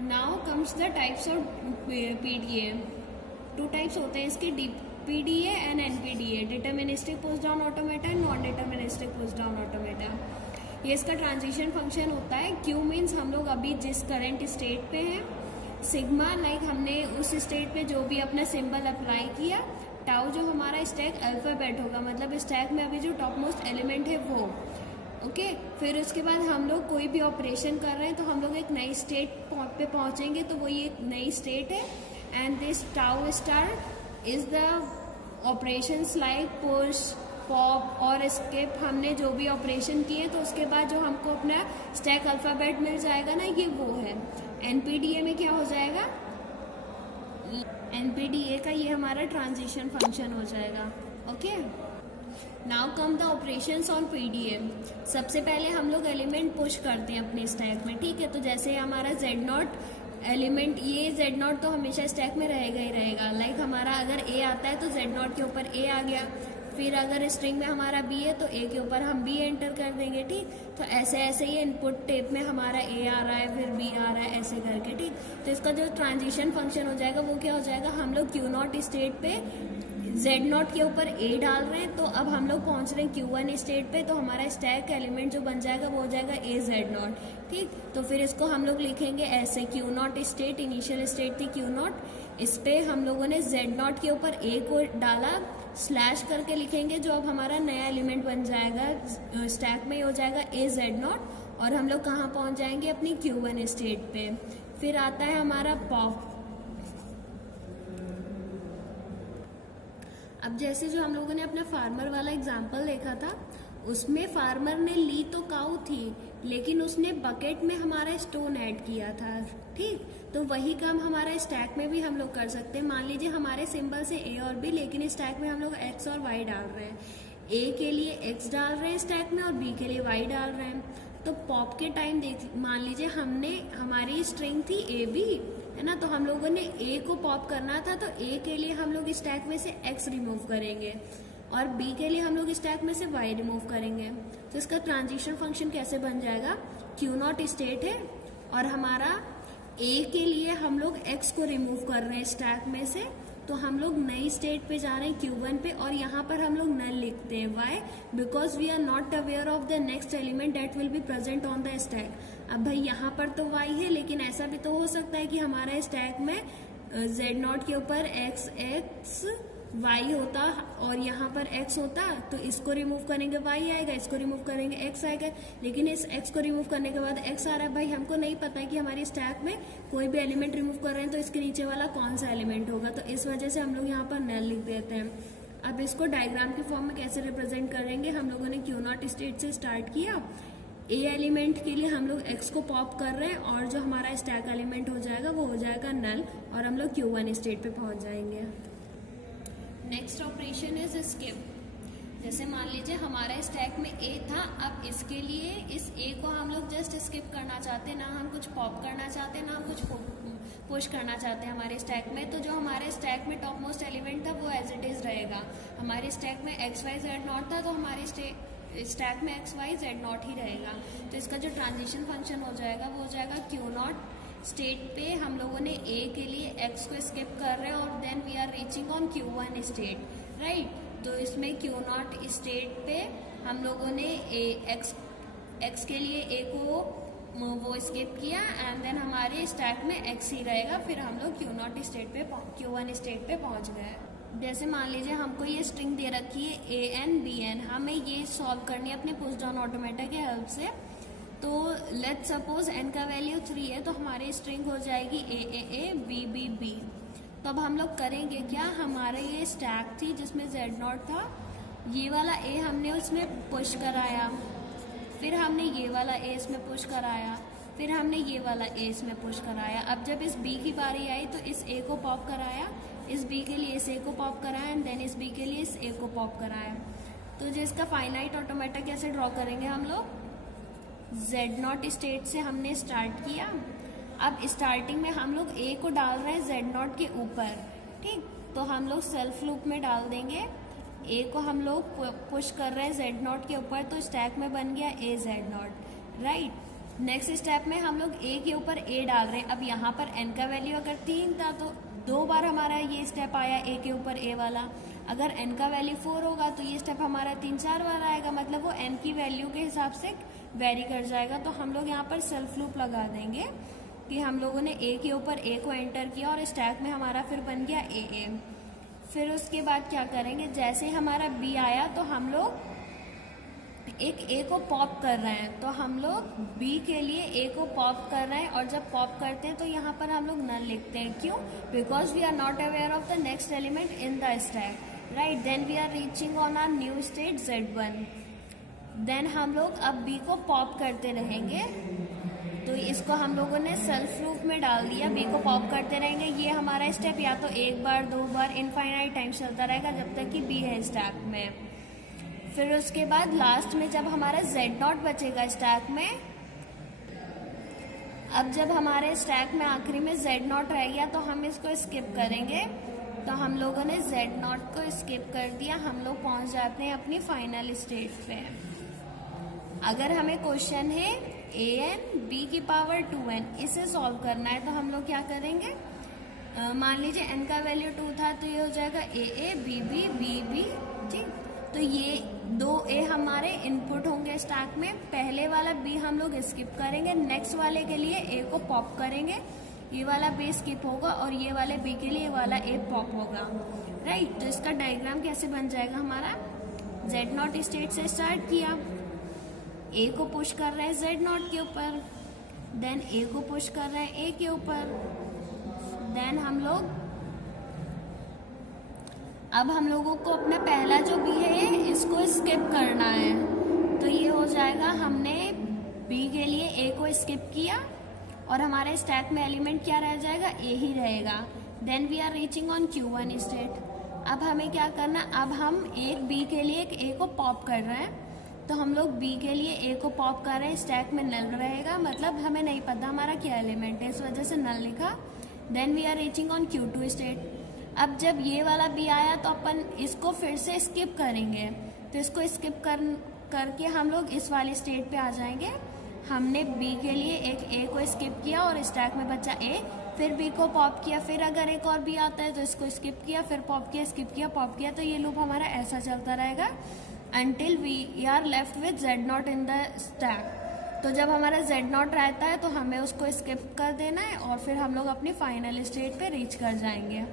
Now comes the types of PDA. Two types होते हैं इसके, PDA and NPDA, deterministic push down automata and non deterministic push down automata. ये इसका transition function होता है। Q means हम लोग अभी जिस करंट स्टेट पे हैं, सिग्मा लाइक हमने उस स्टेट पे जो भी अपना सिंबल अप्लाई किया, टाउ जो हमारा स्टैक अल्फाबेट होगा, मतलब स्टैक में अभी जो टॉप मोस्ट एलिमेंट है वो, ओके। फिर उसके बाद हम लोग कोई भी ऑपरेशन कर रहे हैं तो हम लोग एक नई स्टेट पे पहुंचेंगे, तो वो ये एक नई स्टेट है। And this tau star is the operations like push, pop और स्किप। हमने जो भी ऑपरेशन किए तो उसके बाद जो हमको अपना स्टैक अल्फाबेट मिल जाएगा ना, ये वो है। एनपीडीए में क्या हो जाएगा, एनपीडीए का ये हमारा ट्रांजिशन फंक्शन हो जाएगा, okay. Now come the operations on PDA. सबसे पहले हम लोग एलिमेंट पुश करते हैं अपने स्टैक में, ठीक है। तो जैसे हमारा जेड नॉट एलिमेंट, ये जेड नॉट तो हमेशा स्टैक में रहेगा ही रहेगा। लाइक हमारा अगर ए आता है तो जेड नॉट के ऊपर ए आ गया। फिर अगर स्ट्रिंग में हमारा बी है तो ए के ऊपर हम बी एंटर कर देंगे, ठीक। तो ऐसे ऐसे ही इनपुट टेप में हमारा ए आ रहा है, फिर बी आ रहा है, ऐसे करके, ठीक। तो इसका जो ट्रांजिशन फंक्शन हो जाएगा वो क्या हो जाएगा, हम लोग क्यू नॉट स्टेट पे जेड नॉट के ऊपर ए डाल रहे हैं, तो अब हम लोग पहुंच रहे हैं क्यू वन स्टेट पे, तो हमारा स्टैक एलिमेंट जो बन जाएगा वो हो जाएगा ए जेड नॉट, ठीक। तो फिर इसको हम लोग लिखेंगे ऐसे, Q not state, initial state थी क्यू नॉट, इस पे हम लोगों ने जेड नॉट के ऊपर ए को डाला, स्लैश करके लिखेंगे, जो अब हमारा नया एलिमेंट बन जाएगा स्टैक में, हो जाएगा ए जेड नॉट। और हम लोग कहाँ पहुंच जाएंगे, अपनी क्यू वन स्टेट पे। फिर आता है हमारा पॉप। अब जैसे जो हम लोगों ने अपना फार्मर वाला एग्जाम्पल देखा था, उसमें फार्मर ने ली तो काऊ थी, लेकिन उसने बकेट में हमारा स्टोन ऐड किया था, ठीक। तो वही काम हमारा स्टैक में भी हम लोग कर सकते हैं। मान लीजिए हमारे सिंबल से ए और बी, लेकिन स्टैक में हम लोग एक्स और वाई डाल रहे हैं। ए के लिए एक्स डाल रहे हैं स्टैक में और बी के लिए वाई डाल रहे हैं। तो पॉप के टाइम देख, मान लीजिए हमने, हमारी स्ट्रिंग थी ए बी, है ना, तो हम लोगों ने ए को पॉप करना था, तो ए के लिए हम लोग स्टैक में से एक्स रिमूव करेंगे और बी के लिए हम लोग स्टैक में से वाई रिमूव करेंगे। तो इसका ट्रांजिशन फंक्शन कैसे बन जाएगा, क्यू नॉट स्टेट है और हमारा ए के लिए हम लोग एक्स को रिमूव कर रहे हैं स्टैक में से, तो हम लोग नई स्टेट पे जा रहे हैं Q1 पे, और यहाँ पर हम लोग नल लिखते हैं। Why, because we are not aware of the next element that will be present on the stack. अब भाई यहाँ पर तो y है, लेकिन ऐसा भी तो हो सकता है कि हमारे स्टैक में z नॉट के ऊपर x y होता और यहाँ पर x होता, तो इसको रिमूव करेंगे y आएगा, इसको रिमूव करेंगे x आएगा। लेकिन इस x को रिमूव करने के बाद x आ रहा है, भाई हमको नहीं पता है कि हमारी स्टैक में कोई भी एलिमेंट रिमूव कर रहे हैं तो इसके नीचे वाला कौन सा एलिमेंट होगा, तो इस वजह से हम लोग यहाँ पर नल लिख देते हैं। अब इसको डायग्राम के फॉर्म में कैसे रिप्रेजेंट करेंगे, हम लोगों ने क्यू नॉट स्टेट से स्टार्ट किया, ए एलिमेंट के लिए हम लोग एक्स को पॉप कर रहे हैं और जो हमारा स्टैक एलिमेंट हो जाएगा वो हो जाएगा नल, और हम लोग Q1 स्टेट पे पहुंच जाएंगे। Next operation is skip. जैसे मान लीजिए हमारा स्टैक में ए था, अब इसके लिए इस ए को हम लोग जस्ट स्किप करना चाहते हैं, ना हम कुछ पॉप करना चाहते हैं ना हम कुछ पुश करना चाहते हैं हमारे स्टैक में। तो जो हमारे स्टैक में टॉप मोस्ट एलिमेंट था वो एज इट इज रहेगा। हमारे स्टैक में एक्स वाई जेड नॉट था, तो हमारे स्टैक में एक्स वाई जेड नॉट ही रहेगा। तो इसका जो ट्रांजिशन फंक्शन हो जाएगा वो हो जाएगा क्यू नॉट स्टेट पे हम लोगों ने ए के लिए एक्स को स्किप कर रहे हैं और then we are reaching on Q1 state, right. तो इसमें Q नॉट स्टेट पे हम लोगों ने एक्स के लिए ए को वो स्किप किया एंड देन हमारे स्टैक में एक्स ही रहेगा। फिर हम लोग Q नॉट स्टेट पे Q1 स्टेट पे पहुंच गए। जैसे मान लीजिए हमको ये स्ट्रिंग दे रखी है ए एन बी एन, हमें ये सॉल्व करनी है अपने पुश डाउन ऑटोमेटा के हेल्प से। तो लेट्स सपोज एन का वैल्यू 3 है, तो हमारी स्ट्रिंग हो जाएगी ए ए ए बी बी बी। तो अब हम लोग करेंगे क्या, हमारे ये स्टैक थी जिसमें जेड नॉट था, ये वाला ए हमने उसमें पुश कराया, फिर हमने ये वाला ए इसमें पुश कराया, फिर हमने ये वाला ए इसमें पुश कराया। अब जब इस बी की बारी आई तो इस ए को पॉप कराया, इस बी के लिए इस ए को पॉप कराया एंड देन इस बी के लिए इस ए को पॉप कराया। तो जो इसका फाइनाइट ऑटोमेटा कैसे ड्रॉ करेंगे हम लोग, जेड नॉट स्टेट से हमने स्टार्ट किया, अब स्टार्टिंग में हम लोग ए को डाल रहे हैं जेड नॉट के ऊपर, ठीक। तो हम लोग सेल्फ लूप में डाल देंगे, ए को हम लोग पुश कर रहे हैं जेड नॉट के ऊपर, तो स्टैक में बन गया A Z nought, right. Next step में हम लोग ए के ऊपर ए डाल रहे हैं। अब यहाँ पर एन का वैल्यू अगर 3 था तो 2 बार हमारा ये स्टेप आया ए के ऊपर ए वाला। अगर एन का वैल्यू 4 होगा तो ये स्टेप हमारा 3-4 बार आएगा, मतलब वो एन की वैल्यू के हिसाब से वेरी कर जाएगा। तो हम लोग यहाँ पर सेल्फ लूप लगा देंगे कि हम लोगों ने ए के ऊपर ए को एंटर किया और स्टैक में हमारा फिर बन गया ए। फिर उसके बाद क्या करेंगे, जैसे हमारा बी आया तो हम लोग एक ए को पॉप कर रहे हैं, तो हम लोग बी के लिए ए को पॉप कर रहे हैं। और जब पॉप करते हैं तो यहाँ पर हम लोग नल लिखते हैं। क्यों? Because we are not aware of the next element in the stack, right. Then we are reaching on our new state Z1। देन हम लोग अब बी को पॉप करते रहेंगे, तो इसको हम लोगों ने सेल्फ लूप में डाल दिया। बी को पॉप करते रहेंगे, ये हमारा स्टेप या तो 1 बार 2 बार इनफाइनाइट टाइम चलता रहेगा जब तक कि बी है स्टैक में। फिर उसके बाद लास्ट में जब हमारा Z0 बचेगा स्टैक में, अब जब हमारे स्टैक में आखिरी में Z0 रह गया तो हम इसको स्किप करेंगे। तो हम लोगों ने Z0 को स्किप कर दिया, हम लोग पहुंच जाते हैं अपनी फाइनल स्टेट पे। अगर हमें क्वेश्चन है an b की पावर 2n, इसे सॉल्व करना है तो हम लोग क्या करेंगे, मान लीजिए n का वैल्यू 2 था तो ये हो जाएगा a b b, ठीक। तो ये 2 ए हमारे इनपुट होंगे स्टैक में। पहले वाला बी हम लोग स्किप करेंगे, नेक्स्ट वाले के लिए ए को पॉप करेंगे, ये वाला बी स्किप होगा और ये वाले बी के लिए ये वाला ए पॉप होगा, राइट। तो इसका डायग्राम कैसे बन जाएगा हमारा, Z0 स्टेट से स्टार्ट किया, ए को पुश कर रहे हैं Z0 के ऊपर, देन ए को पुश कर रहे हैं ए के ऊपर, देन अब हम लोगों को अपना पहला जो बी है इसको स्किप करना है। तो ये हो जाएगा, हमने बी के लिए ए को स्किप किया और हमारे स्टैक में एलिमेंट क्या रह जाएगा, ए ही रहेगा। Then we are reaching on Q1 state. अब हमें क्या करना, अब हम एक बी के लिए एक ए को पॉप कर रहे हैं, तो हम लोग बी के लिए ए को पॉप कर रहे हैं, स्टैक में नल रहेगा, मतलब हमें नहीं पता हमारा क्या एलिमेंट है, इस वजह से नल लिखा। Then we are reaching on Q2 state. अब जब ये वाला बी आया तो अपन इसको फिर से स्किप करेंगे, तो इसको स्किप करके हम लोग इस वाली स्टेट पे आ जाएंगे। हमने बी के लिए एक ए को स्किप किया और स्टैक में बचा ए, फिर बी को पॉप किया, फिर अगर एक और बी आता है तो इसको स्किप किया, फिर पॉप किया, स्किप किया, पॉप किया। तो ये लूप हमारा ऐसा चलता रहेगा until we are left with Z0 in the stack। तो जब हमारा Z0 रहता है तो हमें उसको स्किप कर देना है और फिर हम लोग अपनी फाइनल स्टेट पे रीच कर जाएंगे।